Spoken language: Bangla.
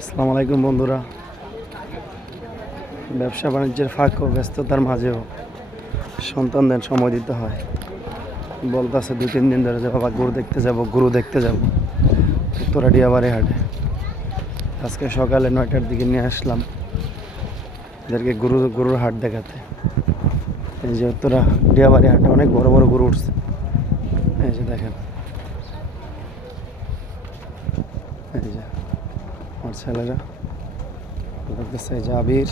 আসসালামু আলাইকুম বন্ধুরা। ব্যবসা বাণিজ্যের ফাঁক ও ব্যস্ততার মাঝেও সন্তানদের সময় দিতে হয়। বলতেছে 2-3 দিন ধরে যে বাবা গরু দেখতে যাব উত্তরা ডিয়াবাড়ি হাটে। আজকে সকালে 9টার দিকে নিয়ে আসলাম এদেরকে গরুর হাট দেখাতে। এই যে উত্তরা ডিয়াবাড়ি হাটে অনেক বড় বড় গরু উঠছে। এই যে দেখেন, এই যে আমার ছেলেরা, এই যে আবির,